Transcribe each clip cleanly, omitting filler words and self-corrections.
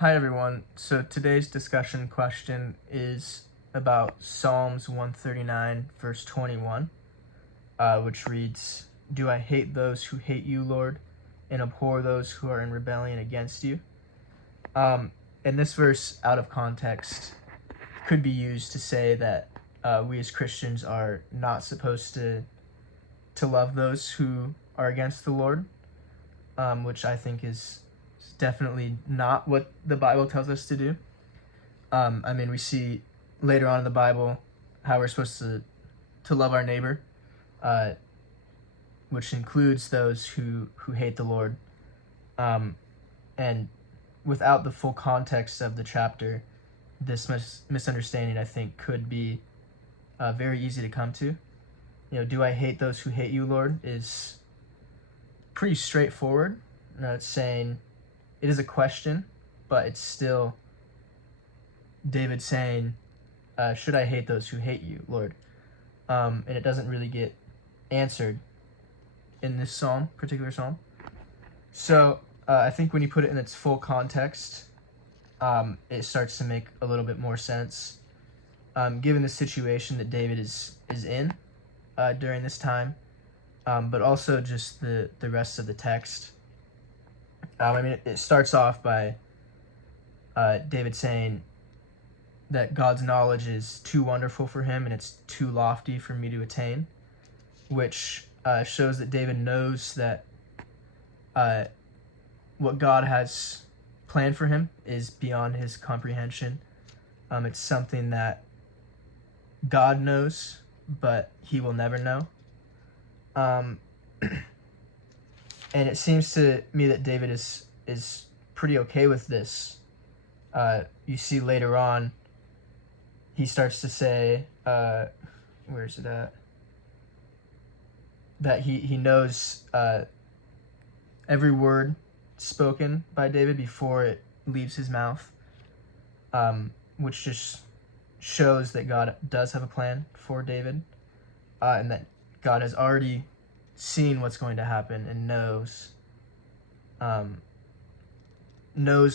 Hi everyone. So today's discussion question is about Psalms 139 verse 21, which reads, "Do I hate those who hate you, Lord, and abhor those who are in rebellion against you?" Um, and this verse, out of context, could be used to say that we as Christians are not supposed to love those who are against the Lord, which I think is definitely not what the Bible tells us to do. We see later on in the Bible how we're supposed to love our neighbor, uh, which includes those who hate the Lord. And without the full context of the chapter, this misunderstanding, I think, could be very easy to come to. Do I hate those who hate you, Lord, is pretty straightforward. It's saying, it is a question, but it's still David saying, should I hate those who hate you, Lord? And it doesn't really get answered in this particular psalm. So I think when you put it in its full context, it starts to make a little bit more sense, given the situation that David is in during this time, but also just the rest of the text. It starts off by David saying that God's knowledge is too wonderful for him and it's too lofty for me to attain, which shows that David knows that what God has planned for him is beyond his comprehension. It's something that God knows, but he will never know. And it seems to me that David is pretty okay with this. You see later on, he starts to say, where is it at? That he knows every word spoken by David before it leaves his mouth, which just shows that God does have a plan for David, and that God has already seen what's going to happen and knows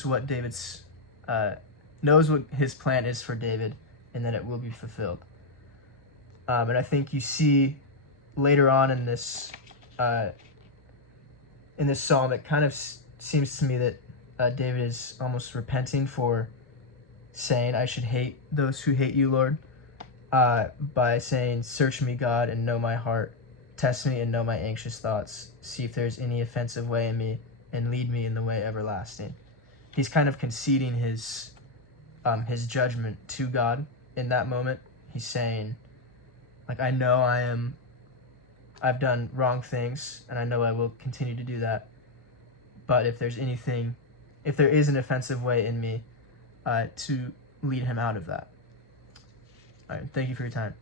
what knows what his plan is for David, and that it will be fulfilled. And I think you see later on in this psalm, it kind of seems to me that David is almost repenting for saying, "I should hate those who hate you, Lord," by saying, "Search me, God, and know my heart. Test me and know my anxious thoughts. See if there's any offensive way in me, and lead me in the way everlasting." He's kind of conceding his judgment to God in that moment. He's saying, I know I've done wrong things, and I know I will continue to do that. But if there is an offensive way in me, to lead him out of that. All right, thank you for your time.